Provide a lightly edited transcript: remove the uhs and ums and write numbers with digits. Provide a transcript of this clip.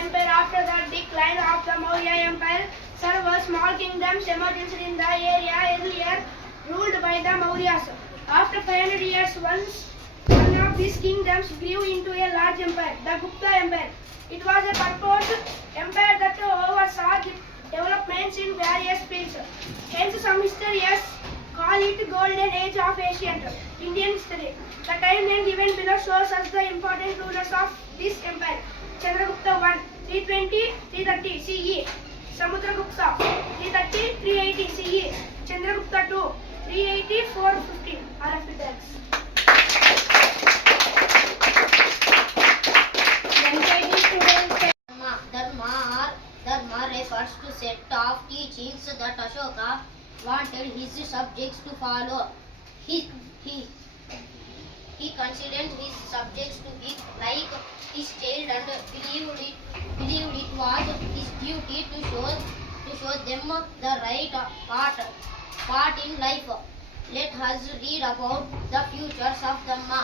Empire. After the decline of the Maurya Empire, several small kingdoms emerged in the area earlier ruled by the Mauryas. After 500 years, one of these kingdoms grew into a large empire, the Gupta Empire. It was a purposed empire that oversaw the developments in various fields. Hence, some historians call it golden age of ancient Indian history. The timeline given below shows us the important rulers of this empire. Chandragupta I, 320-330 CE. Samudragupta, 330-380 CE. Chandragupta II, 380-415. RF thanks. Dharma refers to set of teachings that Ashoka wanted his subjects to follow. He considered his subjects to be like his child and believed it was his duty to show them the right path in life. Let us read about the futures of Dharma.